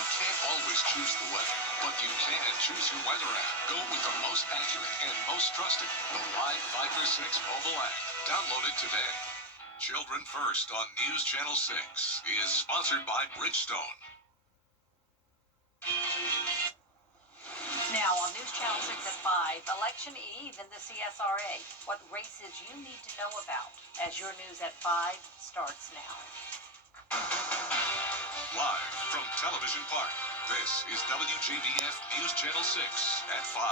You can't always choose the weather, but you can choose your weather app. Go with the most accurate and most trusted, the Live Viper 6 mobile app. Download it today. Children First on News Channel 6 is sponsored by Bridgestone. Now on News Channel 6 at 5, Election Eve in the CSRA. What races you need to know about as your News at 5 starts now. Live from Television Park, this is WJBF News Channel 6 at 5.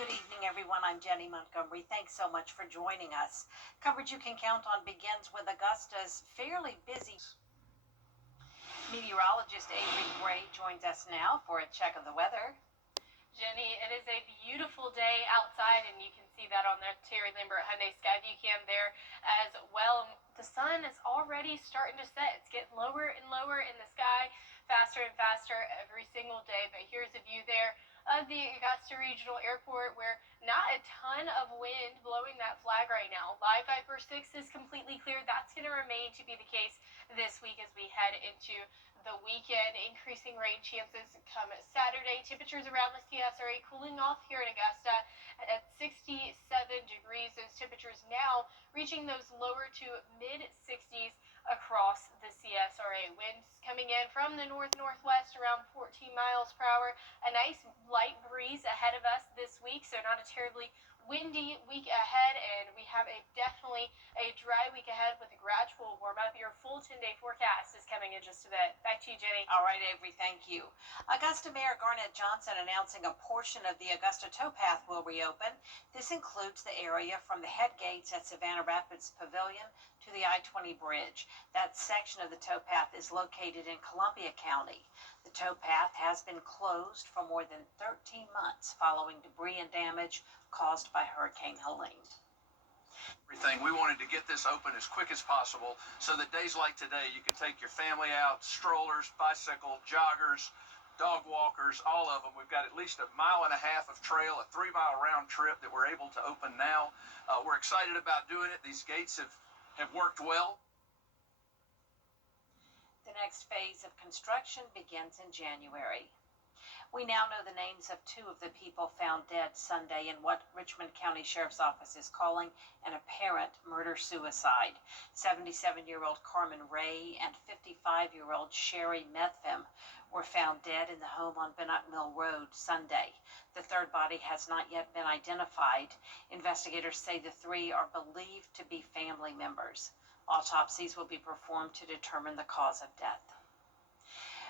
Good evening, everyone. I'm Jenny Montgomery. Thanks so much for joining us. Coverage you can count on begins with Augusta's fairly busy. Meteorologist Avery Gray joins us now for a check of the weather. Jenny, it is a beautiful day outside, and you can see that on the Terry Lambert Hyundai Skyview cam there as well. The sun is already starting to set. It's getting lower and lower in the sky, faster and faster every single day. But here's a view there of the Augusta Regional Airport, where not a ton of wind blowing that flag right now. Live Viper 6 is completely clear. That's going to remain to be the case this week as we head into the weekend. Increasing rain chances come Saturday. Temperatures around the CSRA cooling off here in Augusta at 67 degrees. Those temperatures now reaching those lower to mid 60s across the CSRA. Winds coming in from the north-northwest around 14 miles per hour. A nice light breeze ahead of us this week, so not a terribly windy week ahead, and we have definitely a dry week ahead with a gradual warm up. Your full 10-day forecast is coming in just a bit. Back to you, Jenny. All right, Avery, thank you. Augusta Mayor Garnett Johnson announcing a portion of the Augusta towpath will reopen. This includes the area from the head gates at Savannah Rapids Pavilion to the I-20 bridge. That section of the towpath is located in Columbia County. The towpath has been closed for more than 13 months following debris and damage caused by Hurricane Helene. We wanted to get this open as quick as possible so that days like today you can take your family out, strollers, bicycle, joggers, dog walkers, all of them. We've got at least 1.5 miles of trail, a 3-mile round trip that we're able to open now. We're excited about doing it. These gates have worked well. The next phase of construction begins in January. We now know the names of 2 of the people found dead Sunday in what Richmond County Sheriff's Office is calling an apparent murder-suicide. 77-year-old Carmen Ray and 55-year-old Sherry Methvim were found dead in the home on Benock Mill Road Sunday. The third body has not yet been identified. Investigators say the 3 are believed to be family members. Autopsies will be performed to determine the cause of death.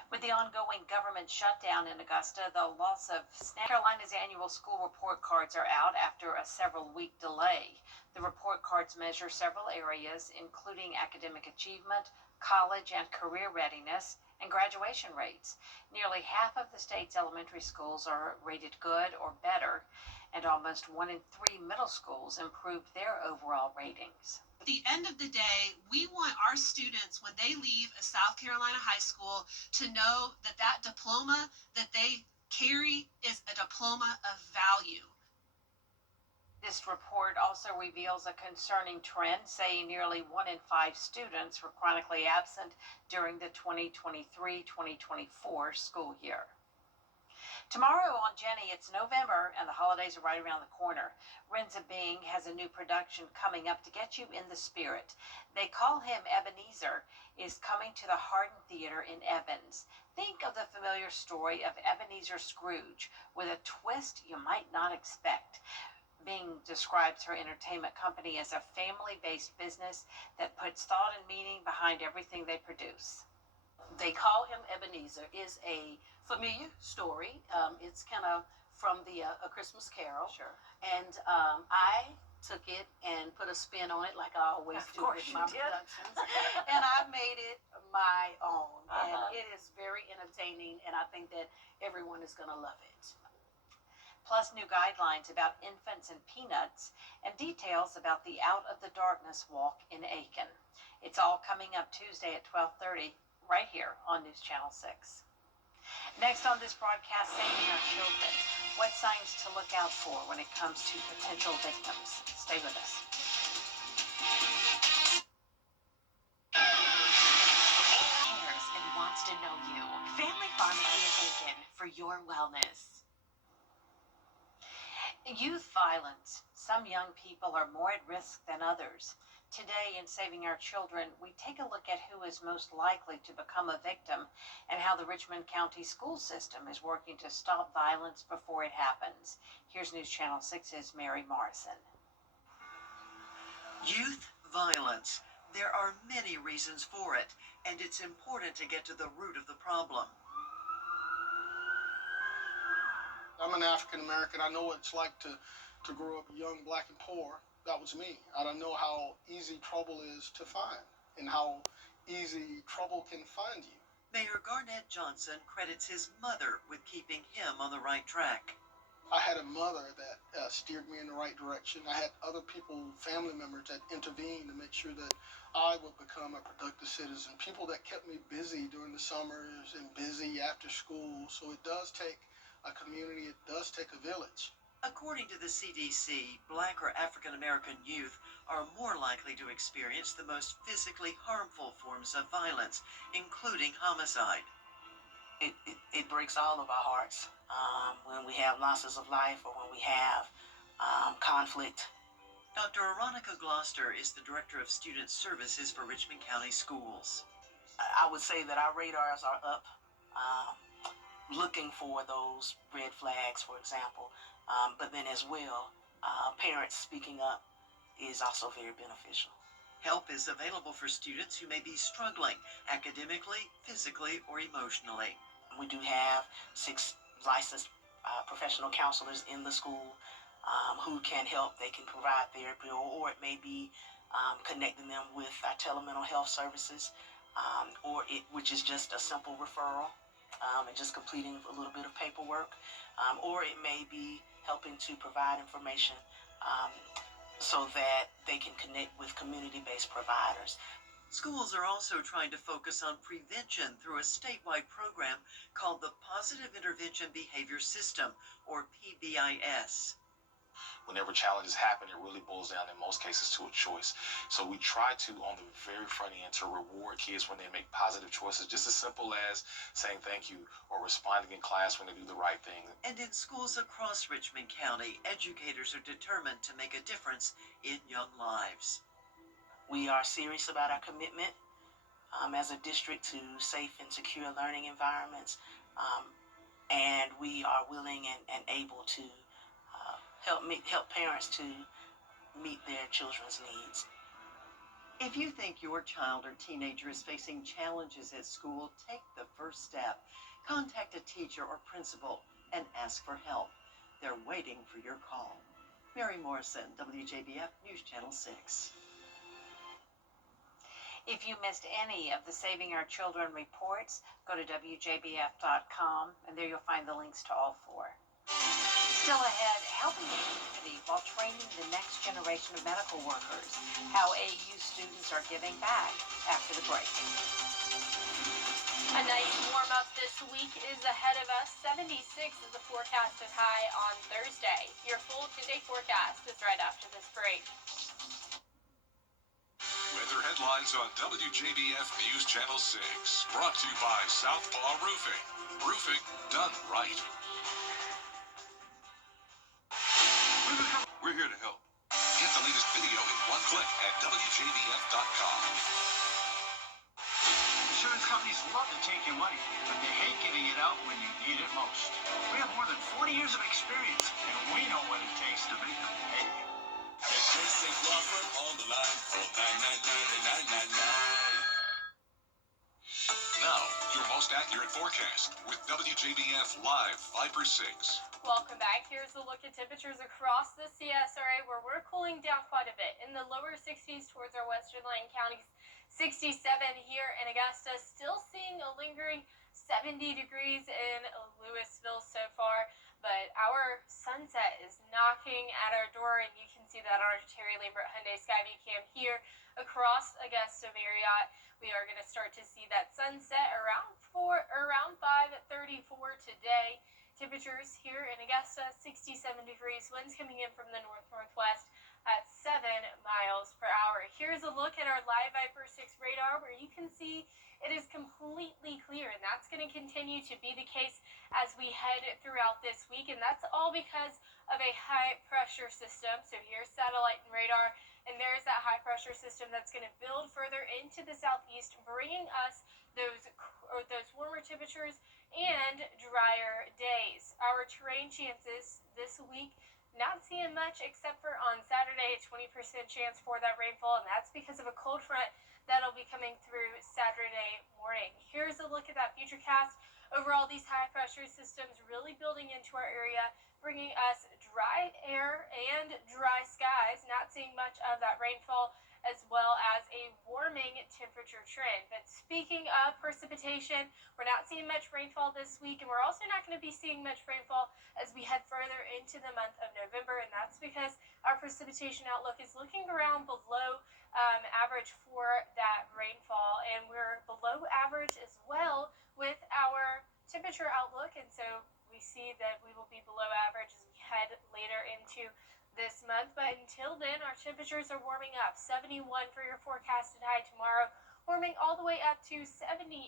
With the ongoing government shutdown in Augusta, the loss of North Carolina's annual school report cards are out after a several-week delay. The report cards measure several areas, including academic achievement, college and career readiness, and graduation rates. Nearly half of the state's elementary schools are rated good or better, and almost 1 in 3 middle schools improved their overall ratings. At the end of the day, we want our students, when they leave a South Carolina high school, to know that that diploma that they carry is a diploma of value. This report also reveals a concerning trend, saying nearly 1 in 5 students were chronically absent during the 2023-2024 school year. Tomorrow on Jenny, it's November and the holidays are right around the corner. Renza Bing has a new production coming up to get you in the spirit. They Call Him Ebenezer is coming to the Hardin Theater in Evans. Think of the familiar story of Ebenezer Scrooge with a twist you might not expect. Bing describes her entertainment company as a family-based business that puts thought and meaning behind everything they produce. They Call Him Ebenezer is a familiar story. It's kind of from the A Christmas Carol. Sure. And I took it and put a spin on it like I always do with my productions. And I made it my own. And it is very entertaining, and I think that everyone is going to love it. Plus new guidelines about infants and peanuts and details about the Out of the Darkness walk in Aiken. It's all coming up Tuesday at 12:30 right here on News Channel 6. Next on this broadcast, saving our children. What signs to look out for when it comes to potential victims? Stay with us. to know you. Family Farming in Aiken for your wellness. Youth violence. Some young people are more at risk than others. Today, in Saving Our Children, we take a look at who is most likely to become a victim and how the Richmond County school system is working to stop violence before it happens. Here's News Channel 6's Mary Morrison. Youth violence. There are many reasons for it, and it's important to get to the root of the problem. I'm an African American. I know what it's like to grow up young, black, and poor. That was me. I don't know how easy trouble is to find and how easy trouble can find you. Mayor Garnett Johnson credits his mother with keeping him on the right track. I had a mother that steered me in the right direction. I had other people, family members that intervened to make sure that I would become a productive citizen. People that kept me busy during the summers and busy after school. So it does take a community, it does take a village. According to the CDC, Black or African American youth are more likely to experience the most physically harmful forms of violence, including homicide. It breaks all of our hearts when we have losses of life or when we have conflict. Dr. Veronica Gloucester is the Director of Student Services for Richmond County Schools. I would say that our radars are up, looking for those red flags, for example. But then as well, parents speaking up is also very beneficial. Help is available for students who may be struggling academically, physically, or emotionally. We do have 6 licensed professional counselors in the school who can help. They can provide therapy, or it may be connecting them with our telemental health services, which is just a simple referral and just completing a little bit of paperwork, or it may be helping to provide information so that they can connect with community-based providers. Schools are also trying to focus on prevention through a statewide program called the Positive Intervention Behavior System, or PBIS. Whenever challenges happen, it really boils down in most cases to a choice. So we try to, on the very front end, to reward kids when they make positive choices, just as simple as saying thank you or responding in class when they do the right thing. And in schools across Richmond County, educators are determined to make a difference in young lives. We are serious about our commitment as a district to safe and secure learning environments, and we are willing and able to help parents to meet their children's needs. If you think your child or teenager is facing challenges at school, take the first step. Contact a teacher or principal and ask for help. They're waiting for your call. Mary Morrison, WJBF News Channel 6. If you missed any of the Saving Our Children reports, go to WJBF.com, and there you'll find the links to all 4. Still ahead, helping the community while training the next generation of medical workers. How AU students are giving back after the break. A nice warm up this week is ahead of us. 76 is the forecasted high on Thursday. Your full 10-day forecast is right after this break. Weather headlines on WJBF News Channel 6. Brought to you by Southpaw Roofing. Roofing done right. We're here to help. Get the latest video in one click at WJBF.com. Insurance companies love to take your money, but they hate giving it out when you need it most. We have more than 40 years of experience, and we know what it takes to make them pay. On the line for 999. Now, your most accurate forecast with WJBF Live Viper 6. Welcome back. Here's a look at temperatures across the CSRA, where we're cooling down quite a bit. In the lower 60s towards our western Lane counties, 67 here in Augusta. Still seeing a lingering 70 degrees in Louisville so far. But our sunset is knocking at our door, and you can see that on our Terry Lambert Hyundai Skyview Cam here across Augusta Marriott. We are going to start to see that sunset around 5:34 today. Temperatures here in Augusta, 67 degrees. Winds coming in from the north-northwest at 7 miles per hour. Here's a look at our live Viper 6 radar where you can see it is completely clear, and that's going to continue to be the case as we head throughout this week, and that's all because of a high pressure system. So here's satellite and radar, and there's that high pressure system that's going to build further into the southeast, bringing us those warmer temperatures and drier days. Our terrain chances this week, not seeing much except for on Saturday, a 20% chance for that rainfall, and that's because of a cold front that'll be coming through Saturday morning. Here's a look at that futurecast. Overall, these high pressure systems really building into our area, bringing us dry air and dry skies, not seeing much of that rainfall, as well as a warming temperature trend. But speaking of precipitation, we're not seeing much rainfall this week, and we're also not going to be seeing much rainfall as we head further into the month of November, and that's because our precipitation outlook is looking around below average for that rainfall, and we're below average as well with our temperature outlook, and so we see that we will be below average as we head later into this month. But until then, our temperatures are warming up. 71 for your forecasted high tomorrow, warming all the way up to 78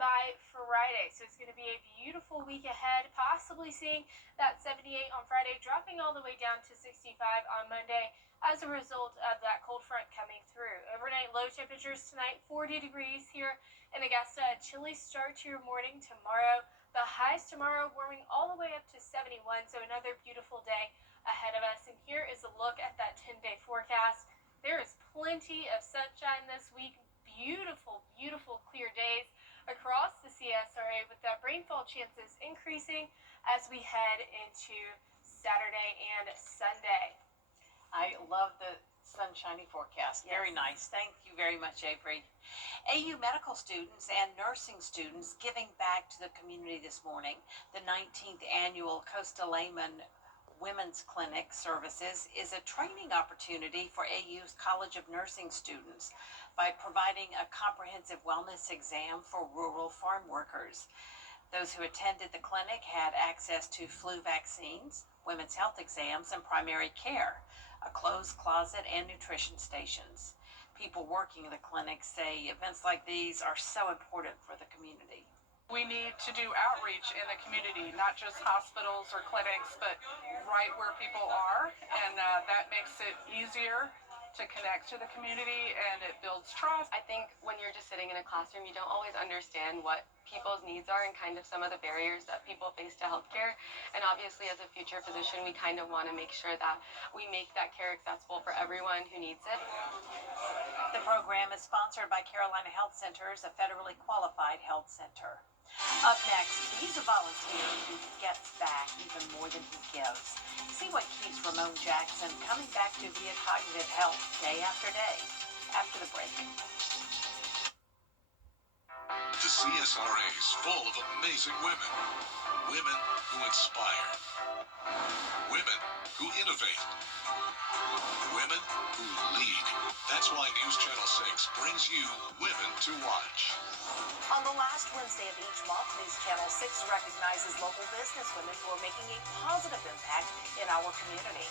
by Friday. So it's going to be a beautiful week ahead, possibly seeing that 78 on Friday, dropping all the way down to 65 on Monday as a result of that cold front coming through. Overnight low temperatures tonight, 40 degrees here in Augusta. A chilly start to your morning tomorrow. The highs tomorrow warming all the way up to 71, so another beautiful day ahead of us. And here is a look at that 10-day forecast. There is plenty of sunshine this week. Beautiful, beautiful clear days across the CSRA, with that rainfall chances increasing as we head into Saturday and Sunday. I love the sunshiny forecast. Yes. Very nice. Thank you very much, Avery. AU medical students and nursing students giving back to the community this morning. The 19th annual Costa Layman Women's Clinic Services is a training opportunity for AU's College of Nursing students by providing a comprehensive wellness exam for rural farm workers. Those who attended the clinic had access to flu vaccines, women's health exams, and primary care, a clothes closet, and nutrition stations. People working in the clinic say events like these are so important for the community. We need to do outreach in the community, not just hospitals or clinics, but right where people are, and that makes it easier to connect to the community, and it builds trust. I think when you're just sitting in a classroom, you don't always understand what people's needs are and kind of some of the barriers that people face to healthcare. And obviously, as a future physician, we kind of want to make sure that we make that care accessible for everyone who needs it. The program is sponsored by Carolina Health Centers, a federally qualified health center. Up next, he's a volunteer who gets back even more than he gives. See what keeps Ramon Jackson coming back to via cognitive health day after day. After the break. The CSRA is full of amazing women. Women who inspire. Women who innovate. Women who lead. That's why News Channel 6 brings you Women to Watch. On the last Wednesday of each month, News Channel 6 recognizes local businesswomen who are making a positive impact in our community.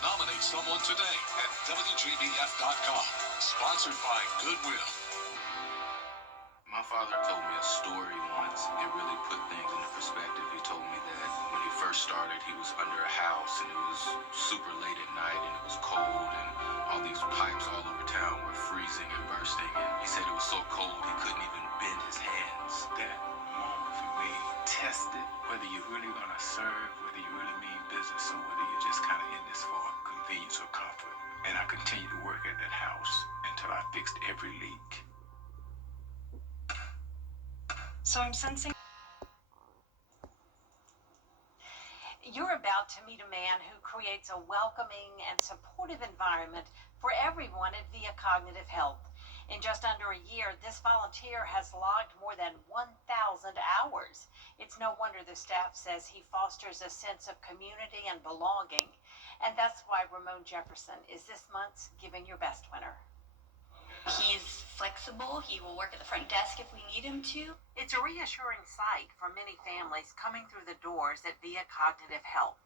Nominate someone today at WJBF.com. Sponsored by Goodwill. My father told me a story once. It really put things into perspective. He told me that when he first started, he was under a house and it was super late at night and it was cold and all these pipes all over town were freezing and bursting. And he said it was so cold he couldn't even bend his hands. That moment for me tested whether you're really going to serve, whether you really mean business, or whether you're just kind of in this for convenience or comfort. And I continued to work at that house until I fixed every leak. So I'm sensing. You're about to meet a man who creates a welcoming and supportive environment for everyone at Via Cognitive Health. In just under a year, this volunteer has logged more than 1,000 hours. It's no wonder the staff says he fosters a sense of community and belonging. And that's why Ramon Jefferson is this month's Giving Your Best winner. He's flexible. He will work at the front desk if we need him to. It's a reassuring sight for many families coming through the doors at Via Cognitive Health.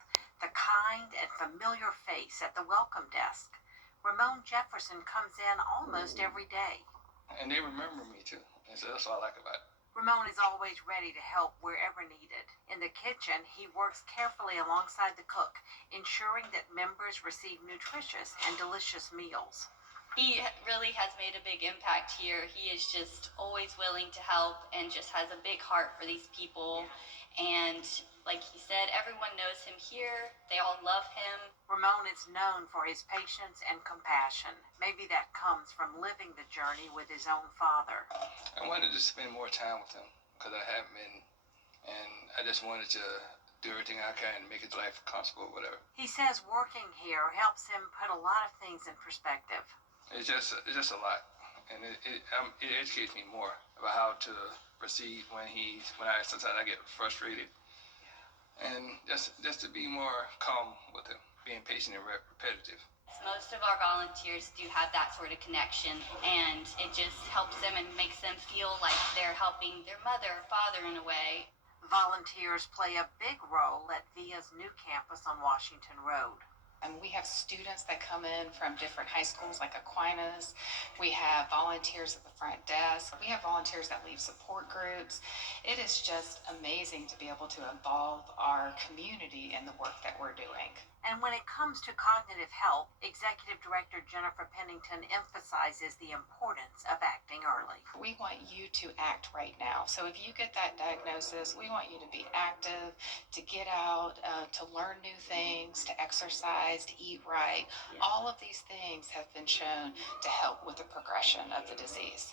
the kind and familiar face at the welcome desk. Ramon Jefferson comes in almost every day. And they remember me too, and so that's what I like about it. Ramon is always ready to help wherever needed. In the kitchen, he works carefully alongside the cook, ensuring that members receive nutritious and delicious meals. He really has made a big impact here. He is just always willing to help and just has a big heart for these people. And like he said, everyone knows him here. They all love him. Ramon is known for his patience and compassion. Maybe that comes from living the journey with his own father. I wanted to spend more time with him because I haven't been, and I just wanted to do everything I can to make his life comfortable, whatever. He says working here helps him put a lot of things in perspective. It's just a lot, and it educates me more about how to proceed when sometimes I get frustrated, and just to be more calm with him, being patient and repetitive. Most of our volunteers do have that sort of connection, and it just helps them and makes them feel like they're helping their mother or father in a way. Volunteers play a big role at VIA's new campus on Washington Road. And we have students that come in from different high schools like Aquinas. We have volunteers at the front desk. We have volunteers that lead support groups. It is just amazing to be able to involve our community in the work that we're doing. And when it comes to cognitive health, Executive Director Jennifer Pennington emphasizes the importance of acting early. We want you to act right now. So if you get that diagnosis, we want you to be active, to get out, to learn new things, to exercise, to eat right. Yeah. All of these things have been shown to help with the progression of the disease.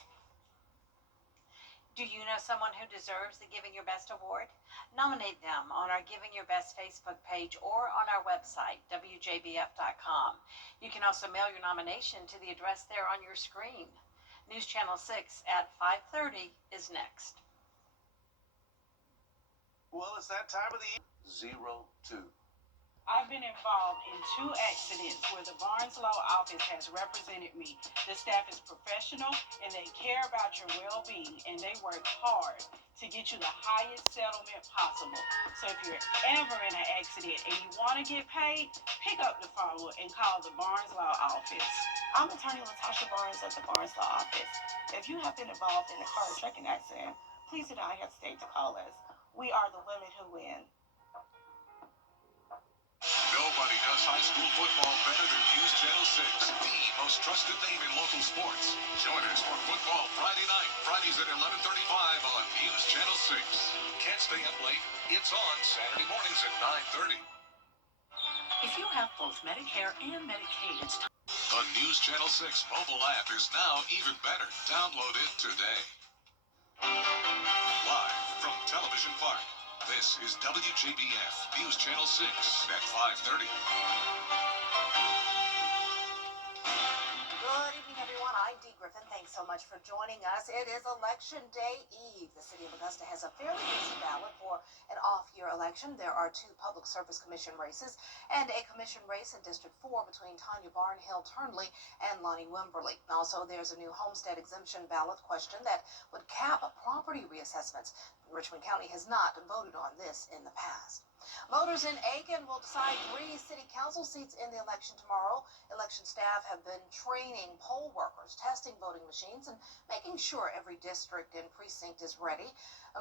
Do you know someone who deserves the Giving Your Best award? Nominate them on our Giving Your Best Facebook page or on our website, WJBF.com. You can also mail your nomination to the address there on your screen. News Channel 6 at 5:30 is next. Well, it's that time of the year. 02. I've been involved in 2 accidents where the Barnes Law Office has represented me. The staff is professional and they care about your well-being, and they work hard to get you the highest settlement possible. So if you're ever in an accident and you want to get paid, pick up the phone and call the Barnes Law Office. I'm attorney Latasha Barnes at the Barnes Law Office. If you have been involved in a car or trucking accident, please do not hesitate to call us. We are the women who win. Nobody does high school football better than News Channel 6, the most trusted name in local sports. Join us for football Friday night, Fridays at 11:35 on News Channel 6. Can't stay up late? It's on Saturday mornings at 9:30. If you have both Medicare and Medicaid, it's time. The News Channel 6 mobile app is now even better. Download it today. Live from Television Park, this is WJBF News Channel 6 at 5:30. Good evening, everyone. I'm Dee Griffin. Thanks so much for joining us. It is Election Day Eve. The city of Augusta has a fairly busy ballot for an off-year election. There are 2 Public Service Commission races and a commission race in District 4 between Tanya Barnhill Turnley and Lonnie Wimberly. Also, there's a new homestead exemption ballot question that would cap property reassessments. Richmond County has not voted on this in the past. Voters in Aiken will decide 3 city council seats in the election tomorrow. Election staff have been training poll workers, testing voting machines, and making sure every district and precinct is ready.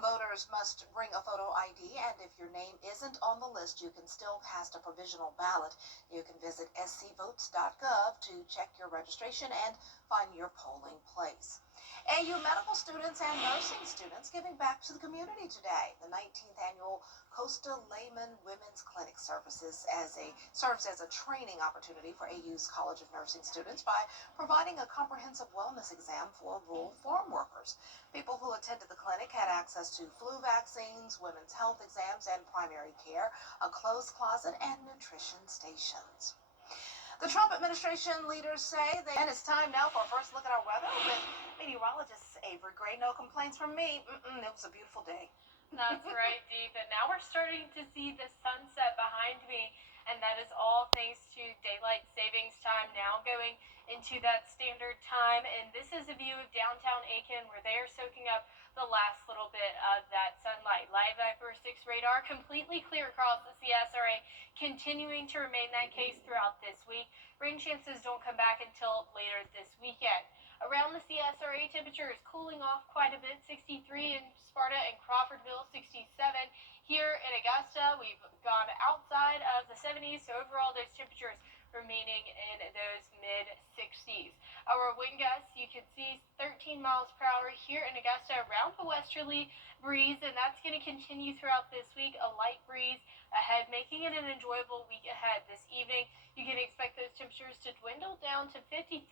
Voters must bring a photo ID, and if your name isn't on the list, you can still cast a provisional ballot. You can visit scvotes.gov to check your registration and find your polling place. AU medical students and nursing students giving back to the community today. The 19th annual Costa Layman Women's Clinic serves as a training opportunity for AU's College of Nursing students by providing a comprehensive wellness exam for rural farm workers. People who attended the clinic had access to flu vaccines, women's health exams and primary care, a clothes closet, and nutrition stations. The Trump administration leaders say and it's time now for a first look at our weather with meteorologist Avery Gray. No complaints from me. It was a beautiful day. That's right, Dee. But now we're starting to see the sunset behind me, and that is all thanks to daylight savings time now going into that standard time. And this is a view of downtown Aiken, where they are soaking up the last little bit of that sunlight. Live Viper 6 radar completely clear across the CSRA, continuing to remain that case throughout this week. Rain chances don't come back until later this weekend. Around the CSRA, temperature is cooling off quite a bit. 63 in Sparta and Crawfordville, 67. Here in Augusta, we've gone outside of the 70s, so overall those temperatures remaining in those mid-60s. Our wind gusts, you can see 13 miles per hour here in Augusta around a westerly breeze, and that's going to continue throughout this week. A light breeze ahead, making it an enjoyable week ahead. This evening, you can expect those temperatures to dwindle down to 53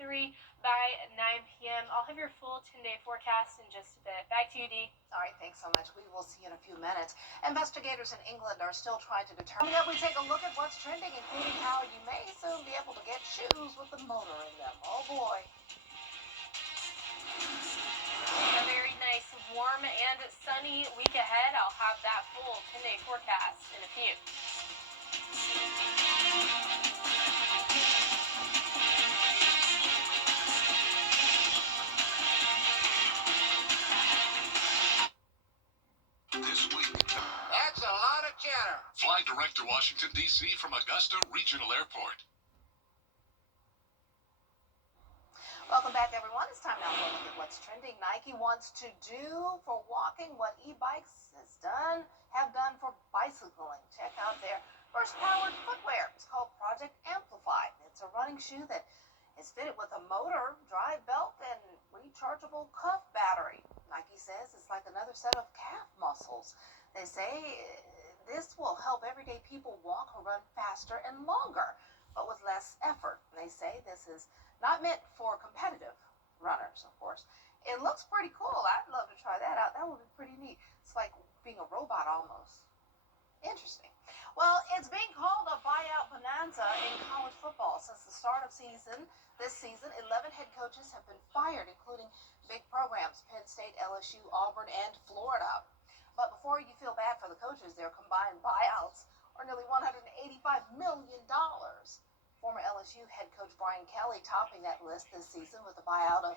by 9 p.m. I'll have your full 10-day forecast in just a bit. Back to you, Dee. All right, thanks so much. We will see you in a few minutes. Investigators in England are still trying to determine. That we take a look at what's trending, including how you may soon be able to get shoes with the motor in them. Oh boy. A very nice, warm, and sunny week ahead. I'll have that full 10-day forecast in a few. This week, That's a lot of chatter. fly direct to Washington, D.C. from Augusta Regional Airport. Welcome back, everyone. It's time now to look at what's trending. Nike wants to do for walking what e-bikes have done for bicycling. Check out their first powered footwear. It's called Project Amplify. It's a running shoe that is fitted with a motor, drive belt, and rechargeable cuff battery. Nike says it's like another set of calf muscles. They say this will help everyday people walk or run faster and longer, but with less effort. They say this is not meant for competitive runners, of course. It looks pretty cool. I'd love to try that out. That would be pretty neat. It's like being a robot almost. Interesting. Well, it's being called a buyout bonanza in college football. Since the start of this season, 11 head coaches have been fired, including big programs, Penn State, LSU, Auburn, and Florida. But before you feel bad for the coaches, their combined buyouts are nearly $185 million. Former LSU head coach Brian Kelly topping that list this season with a buyout of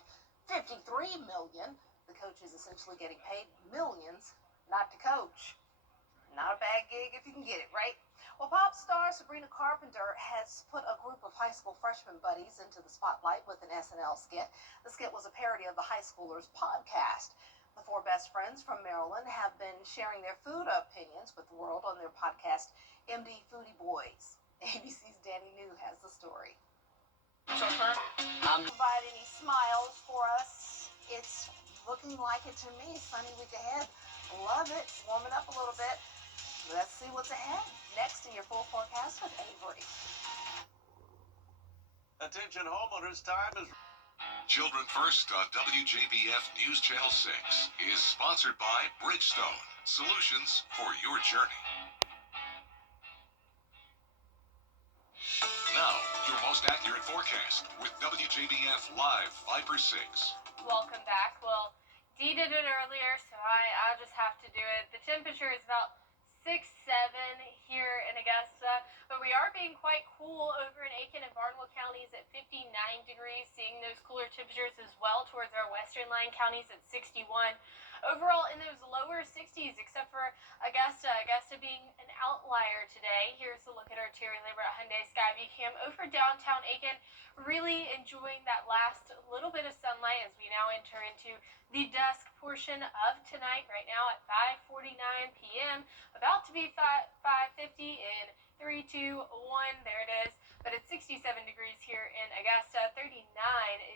$53 million. The coach is essentially getting paid millions not to coach. Not a bad gig if you can get it, right? Well, pop star Sabrina Carpenter has put a group of high school freshman buddies into the spotlight with an SNL skit. The skit was a parody of the High Schoolers podcast. The four best friends from Maryland have been sharing their food opinions with the world on their podcast, MD Foodie Boys. ABC's Danny New has the story. Provide any smiles for us? It's looking like it to me. Sunny week ahead. Love it. Warming up a little bit. Let's see what's ahead. Next in your full forecast with Avery. Attention homeowners, time is... Children First on WJBF News Channel 6 is sponsored by Bridgestone, solutions for your journey. Now, your most accurate forecast with WJBF Live Viper 6. Welcome back. Well, Dee did it earlier, so I'll just have to do it. The temperature is about 6-7 here in Augusta, but we are being quite cool over in Aiken and Barnwell counties at 59 degrees, seeing those cooler temperatures as well towards our western line counties at 61. Overall in those lower 60s, except for Augusta being an outlier today. Here's a look at our Terry Lambert Hyundai Skyview Cam over downtown Aiken. Really enjoying that last little bit of sunlight as we now enter into the dusk portion of tonight. Right now at 5:49 p.m. About to be 5:50 in 3, 2, 1. There it is. But it's 67 degrees here in Augusta. 39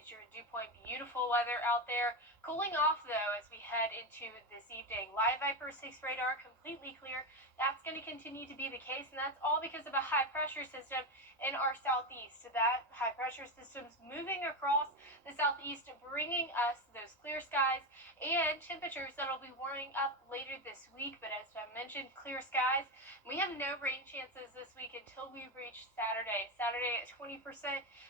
is your dew point. Beautiful weather out there. Cooling off, though, as we head into this evening. Live Viper 6 radar completely clear. That's going to continue to be the case, and that's all because of a high-pressure system in our southeast. So that high-pressure system's moving across the southeast, bringing us those clear skies and temperatures that'll be warming up later this week. But as I mentioned, clear skies. We have no rain chances this week until we reach Saturday. Saturday at 20%,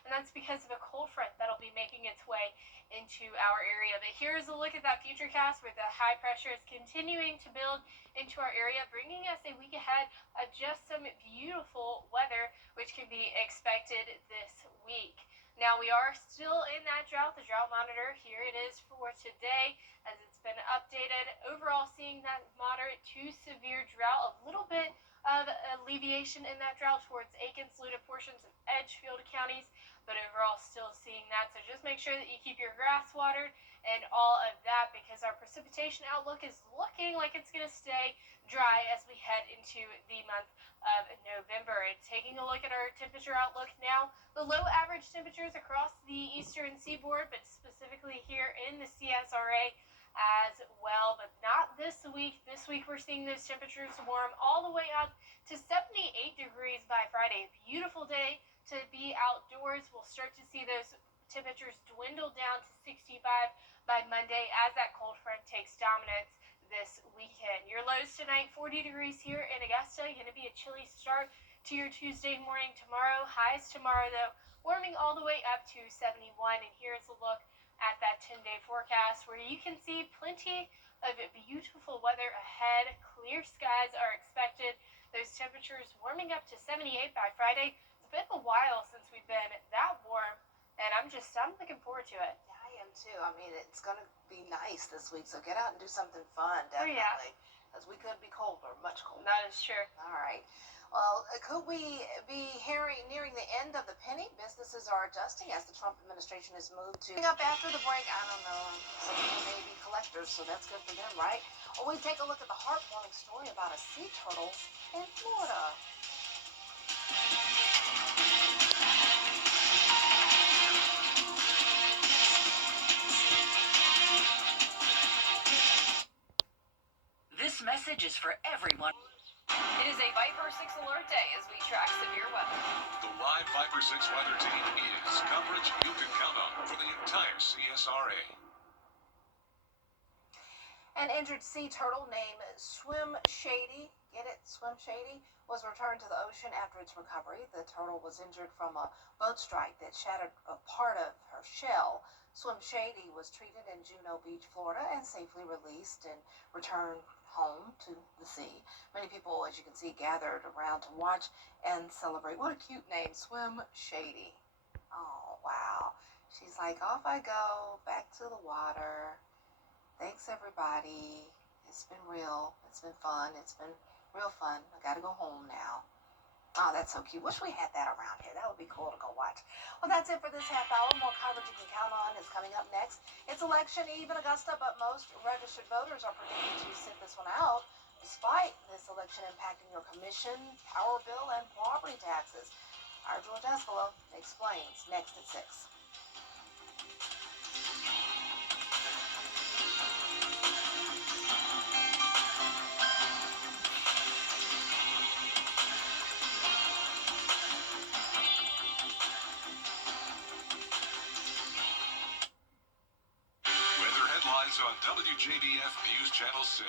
and that's because of a cold front that'll be making its way into our area. But here's a look at that futurecast where the high pressure is continuing to build into our area, bringing us a week ahead of just some beautiful weather, which can be expected this week. Now we are still in that drought. The drought monitor, here it is for today as it's been updated. Overall seeing that moderate to severe drought, a little bit of alleviation in that drought towards Aiken, Saluda, portions of Edgefield counties, but overall still seeing that. So just make sure that you keep your grass watered and all of that, because our precipitation outlook is looking like it's going to stay dry as we head into the month of November. And taking a look at our temperature outlook now, the low average temperatures across the eastern seaboard, but specifically here in the CSRA as well, but not this week. This week we're seeing those temperatures warm all the way up to 78 degrees by Friday. Beautiful day to be outdoors. We'll start to see those temperatures dwindle down to 65 by Monday as that cold front takes dominance this weekend. Your lows tonight, 40 degrees here in Augusta. Going to be a chilly start to your Tuesday morning tomorrow. Highs tomorrow, though, warming all the way up to 71. And here's a look at that 10-day forecast where you can see plenty of beautiful weather ahead. Clear skies are expected. Those temperatures warming up to 78 by Friday. It's been a while since we've been that warm, and I'm looking forward to it. Yeah, I am too. I mean, it's going to be nice this week, so get out and do something fun, definitely. Oh, yeah. Because we could be colder, much colder. That is true. All right. Well, could we be nearing the end of the penny? Businesses are adjusting as the Trump administration has moved to up after the break. I don't know. Some people may be collectors, so that's good for them, right? Well, we take a look at the heartwarming story about a sea turtle in Florida. This message is for everyone. It is a Viper 6 alert day as we track severe weather. The live Viper 6 weather team is coverage you can count on for the entire CSRA. An injured sea turtle named Swim Shady, get it, Swim Shady, was returned to the ocean after its recovery. The turtle was injured from a boat strike that shattered a part of her shell. Swim Shady was treated in Juno Beach, Florida, and safely released and returned home to the sea. Many people, as you can see, gathered around to watch and celebrate. What a cute name, Swim Shady. Oh, wow. She's like, off I go, back to the water. Thanks, everybody. It's been real. It's been fun. It's been real fun. I gotta go home now. Oh, that's so cute. Wish we had that around here. That would be cool to go watch. Well, that's it for this half hour. More coverage you can count on is coming up next. It's election eve in Augusta, but most registered voters are predicted to sit this one out, despite this election impacting your commission, power bill, and property taxes. Our George Espolo explains next at 6. On WJBF News Channel 6,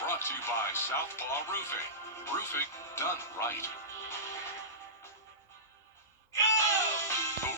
brought to you by Southpaw Roofing. Roofing done right.